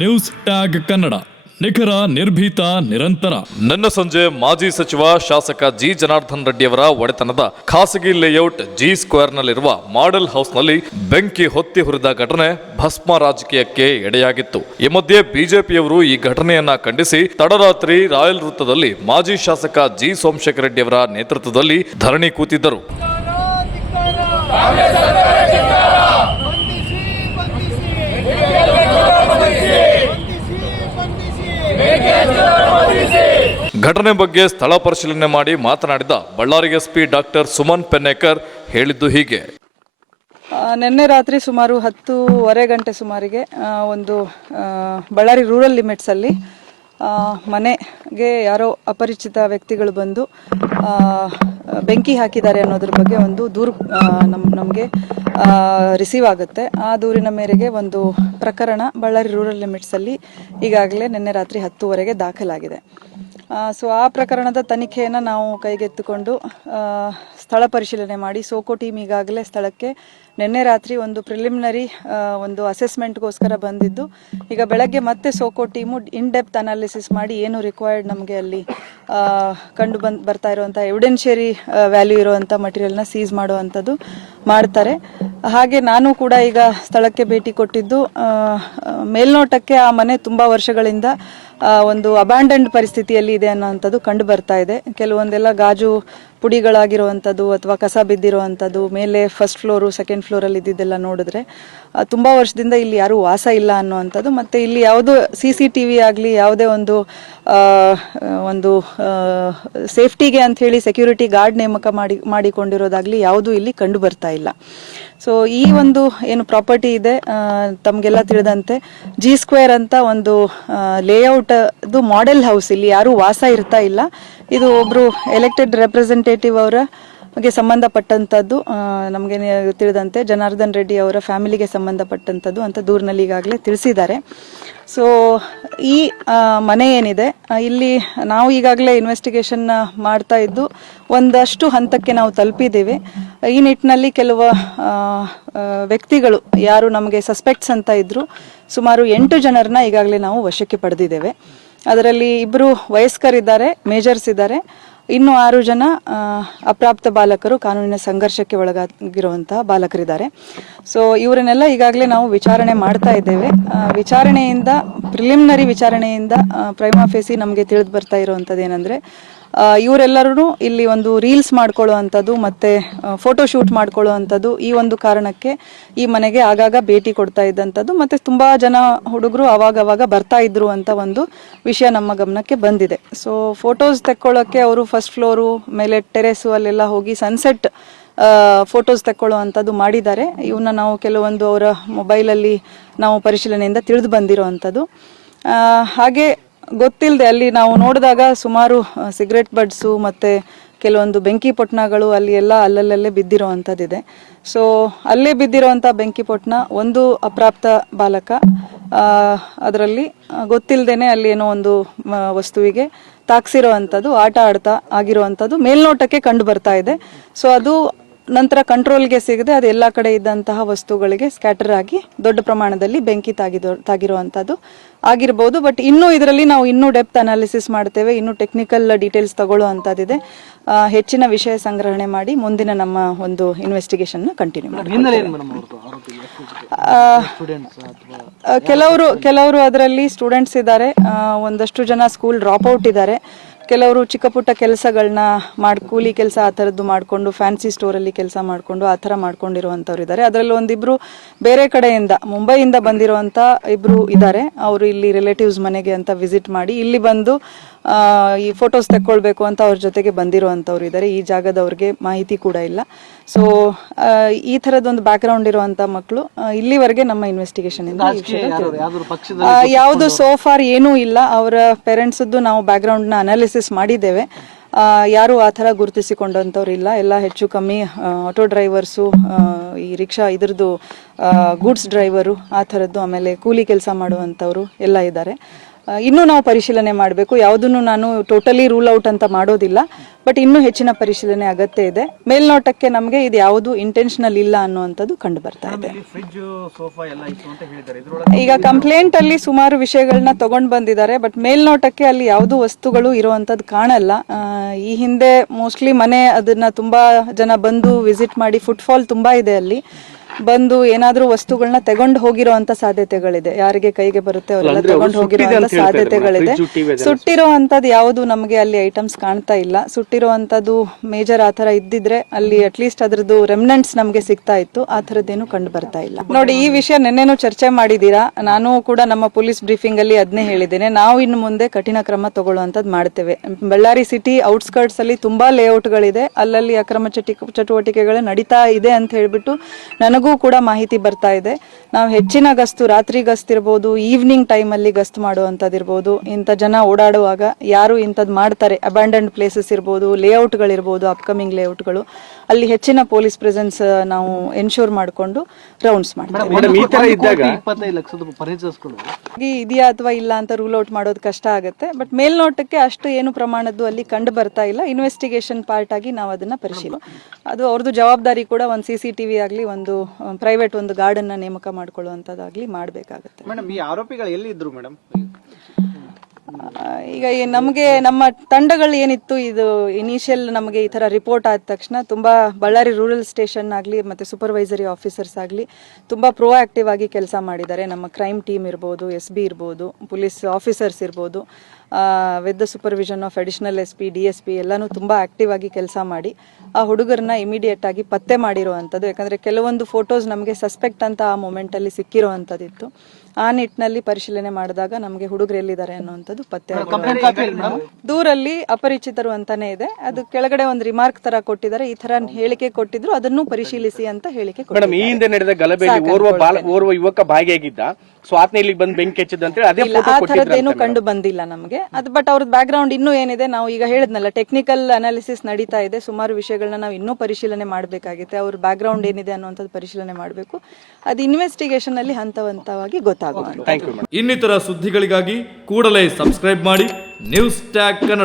News tag Kannada, ನಿಖರ, ನಿರ್ಭೀತ, ನಿರಂತರ. ನನ್ನ ಸಂಜೆ ಮಾಜಿ ಸಚಿವ ಶಾಸಕ ಜಿ ಜನಾರ್ದನ್ ರೆಡ್ಡಿಯವರ ಒಡೆತನದ ಖಾಸಗಿ ಲೇಔಟ್ ಜಿ ಸ್ಕ್ವೇರ್ನಲ್ಲಿರುವ ಮಾಡೆಲ್ ಹೌಸ್ನಲ್ಲಿ ಬೆಂಕಿ ಹೊತ್ತಿ ಹುರಿದ ಘಟನೆ ಭಸ್ಮ ರಾಜಕೀಯಕ್ಕೆ ಎಡೆಯಾಗಿತ್ತು. ಈ ಮಧ್ಯೆ ಬಿಜೆಪಿಯವರು ಈ ಘಟನೆಯನ್ನ ಖಂಡಿಸಿ ತಡರಾತ್ರಿ ರಾಯಲ್ ವೃತ್ತದಲ್ಲಿ ಮಾಜಿ ಶಾಸಕ ಜಿ ಸೋಮಶೇಖರ್ ರೆಡ್ಡಿಯವರ ನೇತೃತ್ವದಲ್ಲಿ ಧರಣಿ ಕೂತಿದ್ದರು. ಘಟನೆ ಬಗ್ಗೆ ಸ್ಥಳ ಪರಿಶೀಲನೆ ಮಾಡಿ ಮಾತನಾಡಿದ ಬಳ್ಳಾರಿ ಎಸ್ಪಿ ಡಾಕ್ಟರ್ ಸುಮನ್ ಪೆನ್ನೇಕರ್ ಹೇಳಿದ್ದು ಹೀಗೆ. ನಿನ್ನೆ ರಾತ್ರಿ ಸುಮಾರು 10:30 ಗಂಟೆ ಸುಮಾರಿಗೆ ಒಂದು ಬಳ್ಳಾರಿ ರೂರಲ್ ಲಿಮಿಟ್ಸಲ್ಲಿ ಮನೆಗೆ ಯಾರೋ ಅಪರಿಚಿತ ವ್ಯಕ್ತಿಗಳು ಬಂದು ಬೆಂಕಿ ಹಾಕಿದ್ದಾರೆ ಅನ್ನೋದ್ರ ಬಗ್ಗೆ ಒಂದು ದೂರು ನಮಗೆ ರಿಸೀವ್ ಆಗುತ್ತೆ. ಆ ದೂರಿನ ಮೇರೆಗೆ ಒಂದು ಪ್ರಕರಣ ಬಳ್ಳಾರಿ ರೂರಲ್ ಲಿಮಿಟ್ಸಲ್ಲಿ ಈಗಾಗಲೇ ನಿನ್ನೆ ರಾತ್ರಿ 10:30ಗೆ ದಾಖಲಾಗಿದೆ. ಸೊ ಆ ಪ್ರಕರಣದ ತನಿಖೆಯನ್ನು ನಾವು ಕೈಗೆತ್ತಿಕೊಂಡು ಸ್ಥಳ ಪರಿಶೀಲನೆ ಮಾಡಿ ಸೋಕೋ ಟೀಮ್ ಈಗಾಗಲೇ ಸ್ಥಳಕ್ಕೆ ನಿನ್ನೆ ರಾತ್ರಿ ಒಂದು ಪ್ರಿಲಿಮಿನರಿ ಒಂದು ಅಸೆಸ್ಮೆಂಟ್ಗೋಸ್ಕರ ಬಂದಿದ್ದು, ಈಗ ಬೆಳಗ್ಗೆ ಮತ್ತೆ SOCO team in depth analysis ಮಾಡಿ ಏನು ರಿಕ್ವೈರ್ಡ್ ನಮಗೆ ಅಲ್ಲಿ ಕಂಡು ಬರ್ತಾ ಇರುವಂಥ ಎವಿಡೆನ್ಷಿಯರಿ ವ್ಯಾಲ್ಯೂ ಇರುವಂಥ ಮಟೀರಿಯಲ್ನ ಸೀಸ್ ಮಾಡುವಂಥದ್ದು ಮಾಡ್ತಾರೆ. ಹಾಗೆ ನಾನು ಕೂಡ ಈಗ ಸ್ಥಳಕ್ಕೆ ಭೇಟಿ ಕೊಟ್ಟಿದ್ದು, ಮೇಲ್ನೋಟಕ್ಕೆ ಆ ಮನೆ ತುಂಬ ವರ್ಷಗಳಿಂದ ಒಂದು ಅಬ್ಯಾಂಡನ್ಡ್ ಪರಿಸ್ಥಿತಿಯಲ್ಲಿ ಇದೆ ಅನ್ನೋವಂಥದ್ದು ಕಂಡು ಬರ್ತಾ ಇದೆ. ಕೆಲವೊಂದೆಲ್ಲ ಗಾಜು ಪುಡಿಗಳಾಗಿರುವಂಥದ್ದು ಅಥವಾ ಕಸ ಬಿದ್ದಿರುವಂಥದ್ದು, ಮೇಲೆ ಫಸ್ಟ್ ಫ್ಲೋರು ಸೆಕೆಂಡ್ ಫ್ಲೋರಲ್ಲಿ ಇದ್ದಿದ್ದೆಲ್ಲ ನೋಡಿದ್ರೆ ತುಂಬ ವರ್ಷದಿಂದ ಇಲ್ಲಿ ಯಾರೂ ವಾಸ ಇಲ್ಲ ಅನ್ನುವಂಥದ್ದು. ಮತ್ತು ಇಲ್ಲಿ ಯಾವುದೋ CCTV ಆಗಲಿ ಯಾವುದೇ ಒಂದು ಸೇಫ್ಟಿಗೆ ಅಂಥೇಳಿ ಸೆಕ್ಯೂರಿಟಿ ಗಾರ್ಡ್ ನೇಮಕ ಮಾಡಿಕೊಂಡಿರೋದಾಗಲಿ ಯಾವುದೂ ಇಲ್ಲಿ ಕಂಡು ಬರ್ತಾ ಇಲ್ಲ. ಸೊ ಈ ಒಂದು ಏನು ಪ್ರಾಪರ್ಟಿ ಇದೆ ತಮಗೆಲ್ಲ ತಿಳಿದಂತೆ ಜಿ ಸ್ಕ್ವೇರ್ ಅಂತ ಒಂದು ಲೇಔಟ್ದು ಮಾಡೆಲ್ ಹೌಸ್, ಇಲ್ಲಿ ಯಾರೂ ವಾಸ ಇರ್ತಾ ಇಲ್ಲ. ಇದು ಒಬ್ಬರು ಎಲೆಕ್ಟೆಡ್ ರೆಪ್ರೆಸೆಂಟೇಟಿವ್ ಅವರಿಗೆ ಸಂಬಂಧಪಟ್ಟಂಥದ್ದು, ನಮಗೆ ತಿಳಿದಂತೆ ಜನಾರ್ದನ್ ರೆಡ್ಡಿ ಅವರ ಫ್ಯಾಮಿಲಿಗೆ ಸಂಬಂಧಪಟ್ಟಂಥದ್ದು ಅಂತ ದೂರಿನಲ್ಲಿ ಈಗಾಗಲೇ ತಿಳಿಸಿದ್ದಾರೆ. ಸೊ ಈ ಮನೆ ಏನಿದೆ ಇಲ್ಲಿ ನಾವು ಈಗಾಗಲೇ ಇನ್ವೆಸ್ಟಿಗೇಷನ್ ಮಾಡ್ತಾ ಇದ್ದು ಒಂದಷ್ಟು ಹಂತಕ್ಕೆ ನಾವು ತಲುಪಿದ್ದೇವೆ. ಈ ನಿಟ್ಟಿನಲ್ಲಿ ಕೆಲವು ವ್ಯಕ್ತಿಗಳು ಯಾರು ನಮಗೆ ಸಸ್ಪೆಕ್ಟ್ಸ್ ಅಂತ ಇದ್ರು, ಸುಮಾರು 8 ಜನರನ್ನ ಈಗಾಗಲೇ ನಾವು ವಶಕ್ಕೆ ಪಡೆದಿದ್ದೇವೆ. ಅದರಲ್ಲಿ 2 ವಯಸ್ಕರಿದ್ದಾರೆ, ಮೇಜರ್ಸ್ ಇದ್ದಾರೆ, ಇನ್ನು 6 ಜನ ಅಪ್ರಾಪ್ತ ಬಾಲಕರು, ಕಾನೂನಿನ ಸಂಘರ್ಷಕ್ಕೆ ಒಳಗಾಗಿರುವಂತಹ ಬಾಲಕರಿದ್ದಾರೆ. ಸೊ ಇವರನ್ನೆಲ್ಲ ಈಗಾಗಲೇ ನಾವು ವಿಚಾರಣೆ ಮಾಡ್ತಾ ಇದ್ದೇವೆ. ವಿಚಾರಣೆಯಿಂದ ಪ್ರಿಲಿಮಿನರಿ ವಿಚಾರಣೆಯಿಂದ ಪ್ರೈಮಾ ಫೇಸಿ ನಮಗೆ ತಿಳಿದು ಬರ್ತಾ ಇರುವಂಥದ್ದು ಏನಂದರೆ, ಇವರೆಲ್ಲರೂ ಇಲ್ಲಿ ಒಂದು ರೀಲ್ಸ್ ಮಾಡ್ಕೊಳ್ಳುವಂಥದ್ದು ಮತ್ತು ಫೋಟೋ ಶೂಟ್ ಮಾಡ್ಕೊಳ್ಳುವಂಥದ್ದು, ಈ ಒಂದು ಕಾರಣಕ್ಕೆ ಈ ಮನೆಗೆ ಆಗಾಗ ಭೇಟಿ ಕೊಡ್ತಾ ಇದ್ದಂಥದ್ದು. ಮತ್ತು ತುಂಬ ಜನ ಹುಡುಗರು ಅವಾಗವಾಗ ಬರ್ತಾ ಇದ್ರು ಅಂತ ಒಂದು ವಿಷಯ ನಮ್ಮ ಗಮನಕ್ಕೆ ಬಂದಿದೆ. ಸೊ ಫೋಟೋಸ್ ತೆಕ್ಕೊಳ್ಳೋಕ್ಕೆ ಅವರು ಫಸ್ಟ್ ಫ್ಲೋರು ಮೇಲೆ ಟೆರೆಸು ಅಲ್ಲೆಲ್ಲ ಹೋಗಿ ಸನ್ಸೆಟ್ ಫೋಟೋಸ್ ತೆಕ್ಕೊಳ್ಳುವಂಥದ್ದು ಮಾಡಿದ್ದಾರೆ. ಇವನ್ನ ನಾವು ಕೆಲವೊಂದು ಅವರ ಮೊಬೈಲಲ್ಲಿ ನಾವು ಪರಿಶೀಲನೆಯಿಂದ ತಿಳಿದು ಬಂದಿರೋವಂಥದ್ದು. ಹಾಗೆ ಗೊತ್ತಿಲ್ಲದೆ ಅಲ್ಲಿ ನಾವು ನೋಡಿದಾಗ ಸುಮಾರು ಸಿಗರೆಟ್ ಬಡ್ಸು ಮತ್ತು ಕೆಲವೊಂದು ಬೆಂಕಿ ಪೊಟ್ಣಗಳು ಅಲ್ಲಿ ಎಲ್ಲ ಅಲ್ಲಲ್ಲೇ ಬಿದ್ದಿರೋ ಅಂಥದ್ದಿದೆ. ಸೊ ಅಲ್ಲೇ ಬಿದ್ದಿರೋವಂಥ ಬೆಂಕಿ ಪೊಟ್ಣ ಒಂದು ಅಪ್ರಾಪ್ತ ಬಾಲಕ, ಅದರಲ್ಲಿ ಗೊತ್ತಿಲ್ಲದೇನೆ ಅಲ್ಲಿ ಏನೋ ಒಂದು ವಸ್ತುವಿಗೆ ತಾಕ್ಸಿರೋ ಅಂಥದ್ದು, ಆಟ ಆಡ್ತಾ ಆಗಿರುವಂಥದ್ದು ಮೇಲ್ನೋಟಕ್ಕೆ ಕಂಡು ಬರ್ತಾ ಇದೆ. ಸೊ ಅದು ನಂತರ ಕಂಟ್ರೋಲ್ಗೆ ಸಿಗದೆ ಅದು ಎಲ್ಲ ಕಡೆ ಇದ್ದಂತಹ ವಸ್ತುಗಳಿಗೆ ಸ್ಕ್ಯಾಟರ್ ಆಗಿ ದೊಡ್ಡ ಪ್ರಮಾಣದಲ್ಲಿ ಬೆಂಕಿ ತಾಗಿರುವಂಥದ್ದು ಆಗಿರ್ಬೋದು. ಬಟ್ ಇನ್ನೂ ಇದರಲ್ಲಿ ನಾವು ಇನ್ನೂ ಡೆಪ್ತ್ ಅನಾಲಿಸಿಸ್ ಮಾಡ್ತೇವೆ, ಇನ್ನೂ ಟೆಕ್ನಿಕಲ್ ಡೀಟೇಲ್ಸ್ ತಗೊಳ್ಳೋ ಅಂಥದ್ದಿದೆ. ಹೆಚ್ಚಿನ ವಿಷಯ ಸಂಗ್ರಹಣೆ ಮಾಡಿ ಮುಂದಿನ ನಮ್ಮ ಒಂದು ಇನ್ವೆಸ್ಟಿಗೇಷನ್ನ ಕಂಟಿನ್ಯೂ ಮಾಡ್ತೀವಿ. ಕೆಲವರು ಅದರಲ್ಲಿ ಸ್ಟೂಡೆಂಟ್ಸ್ ಇದ್ದಾರೆ, ಒಂದಷ್ಟು ಜನ ಸ್ಕೂಲ್ ಡ್ರಾಪ್ ಔಟ್ ಇದ್ದಾರೆ, ಕೆಲವರು ಚಿಕ್ಕ ಪುಟ್ಟ ಕೆಲಸಗಳನ್ನ ಕೂಲಿ ಕೆಲಸ ಆ ಥರದ್ದು ಮಾಡಿಕೊಂಡು ಫ್ಯಾನ್ಸಿ ಸ್ಟೋರಲ್ಲಿ ಕೆಲಸ ಮಾಡಿಕೊಂಡು ಆ ಥರ ಮಾಡ್ಕೊಂಡಿರುವಂಥವ್ರು ಇದ್ದಾರೆ. ಅದರಲ್ಲಿ ಒಂದಿಬ್ಬರು ಬೇರೆ ಕಡೆಯಿಂದ ಮುಂಬೈಯಿಂದ ಬಂದಿರುವಂಥ 2 ಇದ್ದಾರೆ. ಅವರು ಇಲ್ಲಿ ರಿಲೇಟಿವ್ಸ್ ಮನೆಗೆ ಅಂತ ವಿಸಿಟ್ ಮಾಡಿ ಇಲ್ಲಿ ಬಂದು ಈ ಫೋಟೋಸ್ ತೆಕ್ಕೊಳ್ಬೇಕು ಅಂತ ಅವ್ರ ಜೊತೆಗೆ ಬಂದಿರುವಂಥವ್ರು ಇದ್ದಾರೆ. ಈ ಜಾಗದವ್ರಿಗೆ ಮಾಹಿತಿ ಕೂಡ ಇಲ್ಲ. ಸೊ ಈ ಥರದೊಂದು ಬ್ಯಾಕ್ಗ್ರೌಂಡ್ ಇರುವಂಥ ಮಕ್ಕಳು ಇಲ್ಲಿವರೆಗೆ ನಮ್ಮ ಇನ್ವೆಸ್ಟಿಗೇಷನ್ ಇಂದ ಯಾವುದು ಸೋಫಾರ್ ಏನೂ ಇಲ್ಲ. ಅವರ ಪೇರೆಂಟ್ಸದ್ದು ನಾವು ಬ್ಯಾಕ್ಗ್ರೌಂಡ್ನ ಅನಾಲಿಸಿಸ್ ಮಾಡಿದ್ದೇವೆ. ಯಾರು ಆ ಥರ ಗುರುತಿಸಿಕೊಂಡಂಥವ್ರು ಇಲ್ಲ. ಎಲ್ಲ ಹೆಚ್ಚು ಕಮ್ಮಿ ಆಟೋ ಡ್ರೈವರ್ಸು, ಈ ರಿಕ್ಷಾ ಇದ್ರದ್ದು ಗೂಡ್ಸ್ ಡ್ರೈವರು ಆ ಥರದ್ದು, ಆಮೇಲೆ ಕೂಲಿ ಕೆಲಸ ಮಾಡುವಂಥವ್ರು ಎಲ್ಲ ಇದ್ದಾರೆ. ಇನ್ನೂ ನಾವು ಪರಿಶೀಲನೆ ಮಾಡಬೇಕು. ಯಾವುದನ್ನು ನಾನು ಟೋಟಲಿ ರೂಲ್ ಔಟ್ ಅಂತ ಮಾಡೋದಿಲ್ಲ, ಬಟ್ ಇನ್ನೂ ಹೆಚ್ಚಿನ ಪರಿಶೀಲನೆ ಅಗತ್ಯ ಇದೆ. ಮೇಲ್ನೋಟಕ್ಕೆ ನಮಗೆ ಇದು ಯಾವುದು ಇಂಟೆನ್ಷನಲ್ ಇಲ್ಲ ಅನ್ನುವಂಥದ್ದು ಕಂಡು ಬರ್ತಾ ಇದೆ. ಈಗ ಕಂಪ್ಲೇಂಟ್ ಅಲ್ಲಿ ಸುಮಾರು ವಿಷಯಗಳನ್ನ ತಗೊಂಡು ಬಂದಿದ್ದಾರೆ, ಬಟ್ ಮೇಲ್ನೋಟಕ್ಕೆ ಅಲ್ಲಿ ಯಾವುದು ವಸ್ತುಗಳು ಇರುವಂತದ್ದು ಕಾಣಲ್ಲ. ಈ ಹಿಂದೆ ಮೋಸ್ಟ್ಲಿ ಮನೆ ಅದನ್ನ ತುಂಬಾ ಜನ ಬಂದು ವಿಸಿಟ್ ಮಾಡಿ, ಫುಟ್ಫಾಲ್ ತುಂಬಾ ಇದೆ ಅಲ್ಲಿ, ಬಂದು ಏನಾದ್ರೂ ವಸ್ತುಗಳನ್ನ ತಗೊಂಡು ಹೋಗಿರುವಂತ ಸಾಧ್ಯತೆಗಳಿದೆ. ಯಾರಿಗೆ ಕೈಗೆ ಬರುತ್ತೆ ಅವರೆಲ್ಲ ತಗೊಂಡು ಹೋಗಿರುವಂತ ಸಾಧ್ಯತೆಗಳಿದೆ. ಸುಟ್ಟಿರುವಂತದ್ದು ಯಾವುದು ನಮಗೆ ಅಲ್ಲಿ ಐಟಮ್ಸ್ ಕಾಣ್ತಾ ಇಲ್ಲ. ಸುಟ್ಟಿರುವಂತದ್ದು ಮೇಜರ್ ಆತರ ಇದ್ದಿದ್ರೆ ಅಲ್ಲಿ ಅಟ್ಲೀಸ್ಟ್ ಅದ್ರದ್ದು ರೆಮಿನೆಂಟ್ಸ್ ನಮಗೆ ಸಿಗ್ತಾ ಇತ್ತು. ಆ ಥರದ್ದೇನು ಕಂಡು ಬರ್ತಾ ಇಲ್ಲ. ನೋಡಿ, ಈ ವಿಷಯ ನಿನ್ನೆನೂ ಚರ್ಚೆ ಮಾಡಿದೀರಾ. ನಾನು ಕೂಡ ನಮ್ಮ ಪೊಲೀಸ್ ಬ್ರೀಫಿಂಗ್ ಅಲ್ಲಿ ಅದನ್ನೇ ಹೇಳಿದ್ದೇನೆ. ನಾವು ಇನ್ನು ಮುಂದೆ ಕಠಿಣ ಕ್ರಮ ತಗೊಳ್ಳುವಂತದ್ದು ಮಾಡ್ತೇವೆ. ಬಳ್ಳಾರಿ ಸಿಟಿ ಔಟ್ಸ್ಕರ್ಟ್ಸ್ ಅಲ್ಲಿ ತುಂಬಾ ಲೇಔಟ್ಗಳಿದೆ, ಅಲ್ಲಲ್ಲಿ ಅಕ್ರಮ ಚಟುವಟಿಕೆಗಳು ನಡೀತಾ ಇದೆ ಅಂತ ಹೇಳ್ಬಿಟ್ಟು ನನಗೂ ಕೂಡ ಮಾಹಿತಿ ಬರ್ತಾ ಇದೆ. ನಾವು ಹೆಚ್ಚಿನ ಗಸ್ತು, ರಾತ್ರಿ ಗಸ್ತು ಇರ್ಬೋದು, ಈವ್ನಿಂಗ್ ಟೈಮ್ ಅಲ್ಲಿ ಗಸ್ತು ಮಾಡುವಂತದಿರ್ಬೋದು, ಇಂಥ ಜನ ಓಡಾಡುವಾಗ ಯಾರು ಇಂಥದ್ದು ಮಾಡ್ತಾರೆ, ಅಬ್ಯಾಂಡನ್ಡ್ ಪ್ಲೇಸಸ್ ಇರ್ಬೋದು, ಲೇಔಟ್ಗಳಿರ್ಬೋದು, ಅಪ್ಕಮಿಂಗ್ ಲೇಔಟ್ಗಳು, ಅಲ್ಲಿ ಹೆಚ್ಚಿನ ಪೊಲೀಸ್ ಪ್ರೆಸೆನ್ಸ್ ನಾವು ಎನ್ಶೂರ್ ಮಾಡಿಕೊಂಡು ರೌಂಡ್ಸ್ ಮಾಡ್ತೀವಿ. ಇದೆಯಾ ಅಥವಾ ಇಲ್ಲ ಅಂತ ರೂಲ್ ಔಟ್ ಮಾಡೋದು ಕಷ್ಟ ಆಗುತ್ತೆ, ಬಟ್ ಮೇಲ್ನೋಟಕ್ಕೆ ಅಷ್ಟು ಏನು ಪ್ರಮಾಣದ್ದು ಅಲ್ಲಿ ಕಂಡು ಬರ್ತಾ ಇಲ್ಲ. ಇನ್ವೆಸ್ಟಿಗೇಷನ್ ಪಾರ್ಟ್ ಆಗಿ ನಾವು ಅದನ್ನ ಪರಿಶೀಲನೆ, ಅದು ಅವ್ರದ್ದು ಜವಾಬ್ದಾರಿ ಕೂಡ. ಒಂದು CCTV ಆಗಲಿ, ಒಂದು ಪ್ರೈವೇಟ್ ಒಂದು ಗಾರ್ಡ್ ಅನ್ನ ನೇಮಕ ಮಾಡ್ಕೊಳ್ಳುವಂತದ್ದಾಗ್ಲಿ ಮಾಡಬೇಕಾಗುತ್ತೆ. ಮೇಡಮ್, ಈ ಆರೋಪಿಗಳು ಎಲ್ಲಿ ಇದ್ರು ಮೇಡಮ್? ಈಗ ನಮಗೆ ನಮ್ಮ ತಂಡಗಳು ಏನಿತ್ತು, ಇದು ಇನಿಷಿಯಲ್ ನಮಗೆ ಈ ತರ ರಿಪೋರ್ಟ್ ಆದ ತಕ್ಷಣ ತುಂಬಾ ಬಳ್ಳಾರಿ ರೂರಲ್ ಸ್ಟೇಷನ್ ಆಗಲಿ ಮತ್ತೆ ಸೂಪರ್ವೈಸರಿ ಆಫೀಸರ್ಸ್ ಆಗಲಿ ತುಂಬಾ ಪ್ರೋಆಕ್ಟಿವ್ ಆಗಿ ಕೆಲಸ ಮಾಡಿದ್ದಾರೆ. ನಮ್ಮ ಕ್ರೈಮ್ ಟೀಮ್ ಇರ್ಬೋದು, SB ಇರ್ಬೋದು, ಪೊಲೀಸ್ ಆಫೀಸರ್ಸ್ ಇರ್ಬೋದು, with the supervision of additional SP, DSP ಎಲ್ಲಾನು ತುಂಬಾ ಆಕ್ಟಿವ್ ಆಗಿ ಕೆಲಸ ಮಾಡಿ ಆ ಹುಡುಗರನ್ನ ಇಮಿಡಿಯೇಟ್ ಆಗಿ ಪತ್ತೆ ಮಾಡಿರುವಂಥದ್ದು. ಯಾಕಂದ್ರೆ ಕೆಲವೊಂದು ಫೋಟೋಸ್ ನಮಗೆ ಸಸ್ಪೆಕ್ಟ್ ಅಂತ ಆ ಮೂಮೆಂಟ್ ಅಲ್ಲಿ ಸಿಕ್ಕಿರುವಂಥದ್ದಿತ್ತು. ಆ ನಿಟ್ಟಿನಲ್ಲಿ ಪರಿಶೀಲನೆ ಮಾಡಿದಾಗ ನಮಗೆ ಹುಡುಗರು ಎಲ್ಲಿದ್ದಾರೆ ಅನ್ನುವಂಥದ್ದು ಪತ್ತೆ ಆಗಿದೆ. ದೂರಲ್ಲಿ ಅಪರಿಚಿತರು ಅಂತಾನೆ ಇದೆ, ಅದು ಕೆಳಗಡೆ ಒಂದು ರಿಮಾರ್ಕ್ ತರ ಕೊಟ್ಟಿದ್ದಾರೆ. ಈ ತರ ಹೇಳಿಕೆ ಕೊಟ್ಟಿದ್ರು, ಅದನ್ನು ಪರಿಶೀಲಿಸಿ ಅಂತ ಹೇಳಿಕೆ ಮೇಡಮ್, ಈ ಹಿಂದೆ ನಡೆದ ಗಲಭೆಯಲ್ಲಿ ಓರ್ವ ಯುವಕ ಭಾಗಿಯಾಗಿದ್ದ, ಸೊ ಆತನ ಇಲ್ಲಿಗೆ ಬಂದು ಬೆಂಕಿ ಹಚ್ಚಿದ ಅಂತ ಹೇಳಿ ಅದೇ ಫೋಟೋ ಆ ಥರದ್ದೇನು ಕಂಡು ಬಂದಿಲ್ಲ ನಮಗೆ. ಅದು ಬಟ್ ಅವ್ರದ್ದು ಬ್ಯಾಕ್ ಗ್ರೌಂಡ್ ಇನ್ನೂ ಏನಿದೆ, ನಾವು ಈಗ ಹೇಳಿದ್ನಲ್ಲ, ಟೆಕ್ನಿಕಲ್ ಅನಾಲಿಸಿಸ್ ನಡೀತಾ ಇದೆ. ಸುಮಾರು ವಿಷಯಗಳನ್ನ ನಾವು ಇನ್ನೂ ಪರಿಶೀಲನೆ ಮಾಡಬೇಕಾಗುತ್ತೆ. ಅವ್ರ ಬ್ಯಾಕ್ ಗ್ರೌಂಡ್ ಏನಿದೆ ಅನ್ನುವಂಥದ್ದು ಪರಿಶೀಲನೆ ಮಾಡಬೇಕು. ಅದು ಇನ್ವೆಸ್ಟಿಗೇಷನ್ ಅಲ್ಲಿ ಹಂತ ಹಂತವಾಗಿ ಗೊತ್ತಾಗುತ್ತೆ. ಇನ್ನಿತರ ಸುದ್ದಿಗಳಿಗಾಗಿ ಕೂಡಲೇ ಸಬ್ಸ್ಕ್ರೈಬ್ ಮಾಡಿ ನ್ಯೂಸ್ ಟ್ಯಾಗ್ ಕನ್ನಡ.